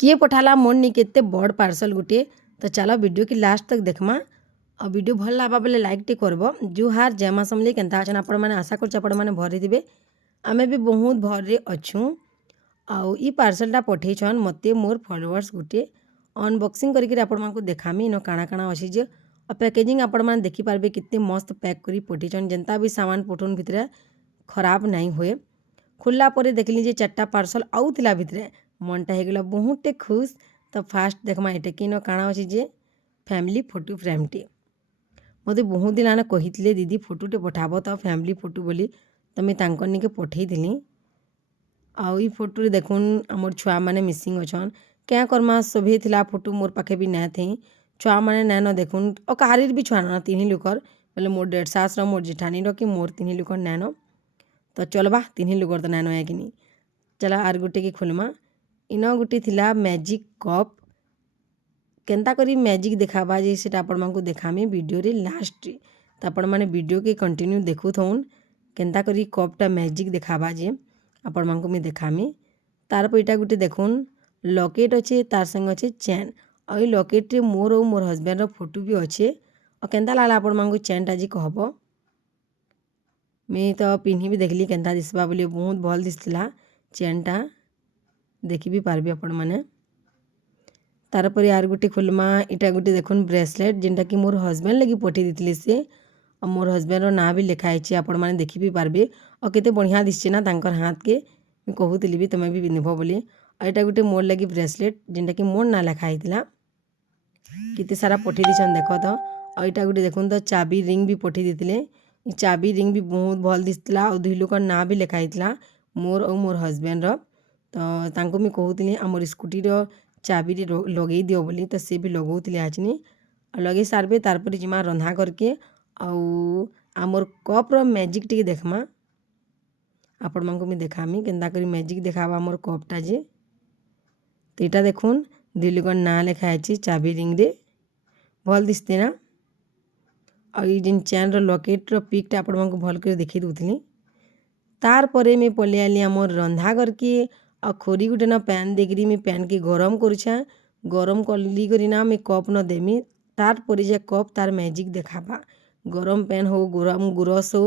किए पठाला मोर नि केते बड़ पार्सल गुटे। तो चलो वीडियो की लास्ट तक देखमा और वीडियो भल लाबा बेले लाइक टे करबो। जुहार जय मां समली केनता अछन आपण माने आशा करछ आपण माने भरि दिबे। आमे भी बहुत भरे अछु। आउ ई पार्सलटा पठेइछन मते मोर फॉलोअर्स गुटे अनबॉक्सिंग करके आपण मानकु देखामी न काଣା काଣା अछि जे और पैकेजिंग आपण माने देखि पारबे कितने मस्त पैक करी पठेइछन। जनता भी सामान पठोन भितरे खराब नहीं हुए। खुल्ला परे देखली जे चारटा पार्सल आउथिला भितरे मनटा हेगला बहुते खुश। तो फास्ट देखमा एटे किनो काଣା अछि जे फैमिली फोटो फ्रेमटी मते बहुत दिन आना कहितले दीदी फोटोटे पठाबो तो फैमिली फोटो बोली तो मैं तांकर निके पठेई दिली। आउ ई फोटो रे देखुन हमर छुआ माने मिसिंग अछन क्या करमा सभे थिला फोटो मोर पाखे भी ना थे। छुआ माने नैनो देखुन और कहारीर भी छुआ ना तीन लुकर बोले मोर डेढ़ सास मोर जेठानी रो कि मोर तीन लुकर नैनो। तो चलबा तीन लुकर तो नैनो है कि नहीं। चला आर गुटे की खोलमा इनो गुटे थिला मैजिक कप केनता करी मैजिक देखाबा जे सेटा आपण मानकु देखामी वीडियो रे लास्ट रे। तो आपण माने वीडियो के कंटिन्यू देखु थौन केनता करी कपटा मैजिक देखाबा जे आपण मानकु मी देखामी। तार पर इटा गुटे देखुन लॉकेट अच्छे तार संग अच्छे चैन और ई लॉकेट रे मोर और मोर हस्बैंड रो फोटो भी अच्छे। और केनता लागला आपण मानकु चैनटा जी कहबो। मैं तो पिन्ही भी देखली केनता दिसबा बोली बहुत भल दिसला चैनटा देखि भी पारबे आपण माने। तार पर यार गुटे खोलमा इटा गुटे देखुन ब्रेसलेट जिनटा कि मोर हस्बैंड लगी पठे दितले से और मोर हस्बैंड रो ना भी लिखा है आपण माने देखि भी पारबे। और केते बढ़िया दिसचे ना तांकर हाथ के मैं कहूतिली भी तमे भी पिन्हबो बोली। और इटा गुटे मोर लगी ब्रेसलेट जिनटा कि मोर ना लिखा हितला केते सारा पठे दिछन देखो तो। और इटा गुटे देखुन तो चाबी रिंग भी पठे दितले। ई चाबी रिंग भी बहुत भल दिसला और दुई लोकर ना भी लिखा हितला मोर और मोर हस्बैंड रो। तो तांको मैं कहूतिली हमर स्कूटी रो चाबी रे लगे दियो बोली तो से भी लगौतिले आचनी और लगे सारबे तार पर जिमा रंधा करके आउ हमर कप रो मैजिक टिके देखमा आपण मानकु मैं देखामी केनता करी मैजिक देखाबा हमर कपटा जे। तो इटा देखुन दुई लोकर ना लिखा है चाबी रिंग रे भल दिसते ना। और ई जिन चैन रो लॉकेट रो पिकटा आपण मानकु भल कर देखि दउतली। तार परे मैं पले आली हमर रंधा करके और खोरी गुटे ना पैन देकरी मैं पैन के गरम करुछा गरम कली करी ना मैं कप न देमी तार परे जे कप तार मैजिक देखाबा। गरम पैन हो गरम गुरस हो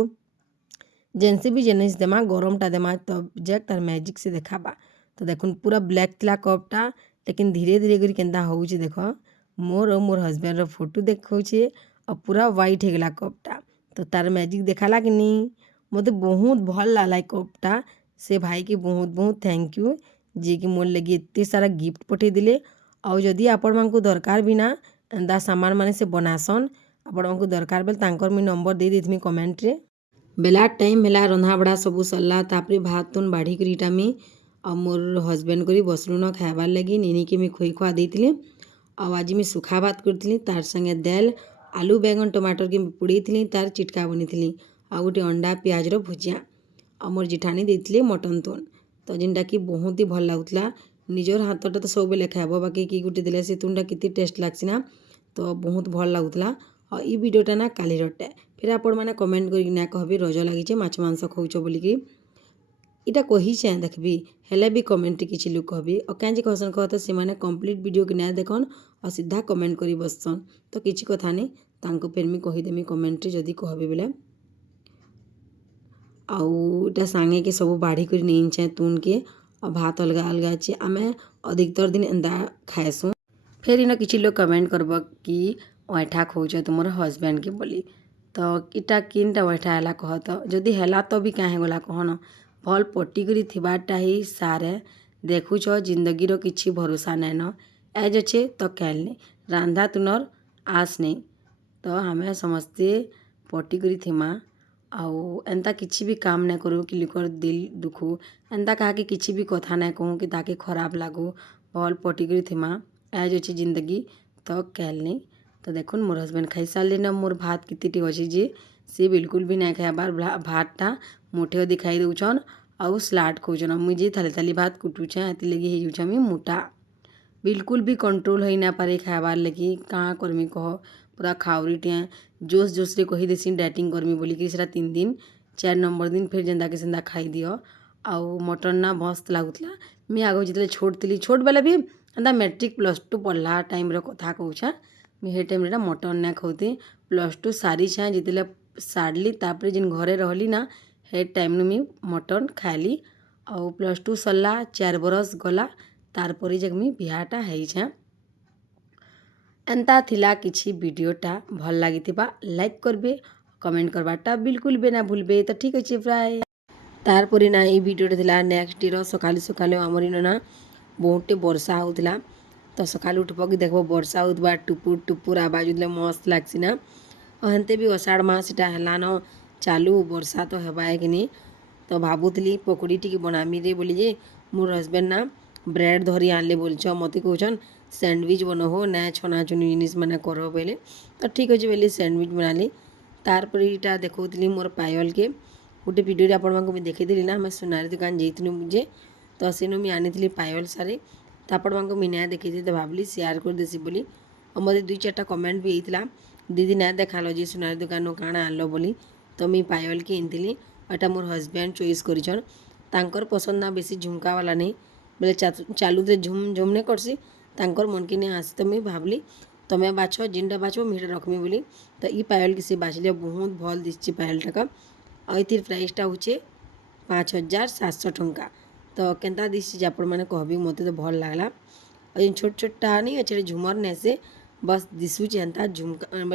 जेनसे भी जिनिस देमा गरमटा देमा तब जे तार मैजिक से देखाबा। तो देखुन पूरा ब्लैक थिला कपटा लेकिन धीरे धीरे करी केनता होउछे देखो मोर और मोर हस्बैंड रो फोटो देखौछे और पूरा व्हाइट हे गेला कपटा। तो तार मैजिक देखाला कि नहीं मते बहुत भल लागला कपटा। से भाई की बहुत बहुत थैंक यू जे कि मोर लगी एते सारा गिफ्ट पठे दिले। और जदि आपण मानकु दरकार भी ना एंदा सामान माने से बनासन आपण मानकु दरकार बेल तांकर मी नंबर दे देथमी कमेंट रे। बेला टाइम होला रंधा बड़ा सबु सरला तापरे भात तुन बाढ़ी करी इटा मी और मोर हस्बैंड करी बसलु न खाइबार लगी निनी के मी खोई खुआ देइतिली। और आज मी सुखा भात करथिली तार संगे दाल आलू बैगन टमाटर के पुड़ेइथिली तार चिटका बनेइथिली और गोटे अंडा प्याज रो भुजिया और मोर जेठानी देइथिले मटन तुन। तो जिनटा कि बहुत ही भल लाଗୁଥିଲା निजर हाथटा तो सब बेले खाइबो बाकी कि गुटे देले से तुनटा किति टेस्ट लागसी ना तो बहुत भल लाଗୁଥିଲା। और ई वीडियोटा ना काली रटे फिर आपण माने कमेंट करी ना कहबे रज लागिचे माछ मांस खौच बोली कि इटा कही छे देखबी हेले भी कमेंट किछि लोग कहबी और कांजी कहसन कहत से माने कंप्लीट वीडियो के ना देखन और सीधा कमेंट करी बससन। तो किछि कथा नहीं तांको फिर मी कहि देमी कमेंट रे जदी कहबे बेले। आउ इटा सांगे के सब बाढ़ी कर नहीं चाहे तुन के और भात अलगा अलगा अच्छे आमे अधिकतर दिन एंदा खाएसुँ। फिर इन किसी लोग कमेंट करब कि वैठा खोज तुमर हस्बैंड के बोली। तो इटा किनटा वैठा है कह तो जदि है तो भी क्या गला कहन भल पटिकरी थिबारटा ही सारे देखुछ जिंदगी रो किछि भरोसा नाइन न एज अच्छे तो कैल नहीं रांधा तुनर आस नहीं। तो हमें समस्ते पटिकरी थिमा आउ एंता किछि भी काम ना करूँ कि लिकर दिल दुखू एंता कहा कि किछि भी कथा ना कहूँ कि ताके खराब लागू भल पटिकरी थिमा एज अच्छी जिंदगी तो कैल नहीं। तो देखुन मोर हस्बैंड खाई सारे ना मोर भात कितटी अच्छी जे से बिल्कुल भी ना खाइबार भातटा मुठे दिखाई दौन आउ स्लाट खोजन मुझे थाली थाली भात कुटुछे एति लगी हो जाऊँ मोटा बिल्कुल भी कंट्रोल हो ना पारे खाइबार लगी कहाँ करमी कह पूरा खाउरी टेँ जोश जोश रे कही देसी डाइटिंग करमी बोली कि सेटा 3 दिन 4 नंबर दिन फिर जेंदा के सेंदा खाई दियो। आउ मटन ना मस्त लागुतला मैं आगो जितले छोट बेले भी एंता मैट्रिक +2 पढ़ला टाइम कथा कहूँ मुझे हे टाइम मटन ना खाऊथी +2 सारी छे जिते सारली तापर जिन घरे रहली ना हे टाइम मुझे मटन खाइली आउ +2 सरला 4 बरस गला तारपर जब मुझे बिहाटा होइछे। एंता थिला किछि वीडियोटा भल लगी लाइक करबे कमेंट करवाटा बिल्कुल भी ना भूलबे। तो ठीक अच्छे प्राय तारपर ना ये वीडियोटा थिला नेक्स्ट डे सकालू सकालू आमर इन ना बहुते वर्षा होता तो सकालू उठब कि देखो वर्षा होता टुपुर टुपुर आवाज होता मस्त लगसी ना हेन्ते भी अषाढ़ मासटा हेलान चालू वर्षा तो हेबा कि नहीं तो भावुली पकड़ी टी बनामी रे बोली जे मोर हजबैंड ना ब्रेड धरी आनले बोलछ मत कहन सैंडविच बन हो ना छनाछुनी जिनिस मैंने कर बोले तो ठीक अच्छे बोली सैंडविच बनाली तारपर इटा देखी मोर पायल के गोटे वीडियो आपको देखी ना मैं सुनारी दुकान जाइलु मुझे तो सेनु मुझे आनी पायल सारे तो आपण मानक मुझे देखी तो भाविली सेयार कर देसी बोली और मत 2-4टा कमेंट भी होता दीदी ना देखाल जी सुनारी दुकान काଣା आनल बोली तो मुझे पायल के आनी एटा मोर हजबैंड चॉइस करिछन तांकर पसंद ना बेसी झुमका वाला नहीं बोले चालू थे झुम झुम नहीं करसी तांकर मन की नहीं आसी तो मुझे भाविली तुम्हें बाछ जिनटा बाछो मुझे रखमी बोली तो ये पायल की से बाछिले बहुत भल दिशे पायलटा का और ये प्राइसटा हूँ 5700 टंका तो केन्ता दिशे आपण मैंने कहबी मत तो भल लगला और छोट छोटा नहीं अच्छे झुमर ने से बस दिशुचे एंता झुमका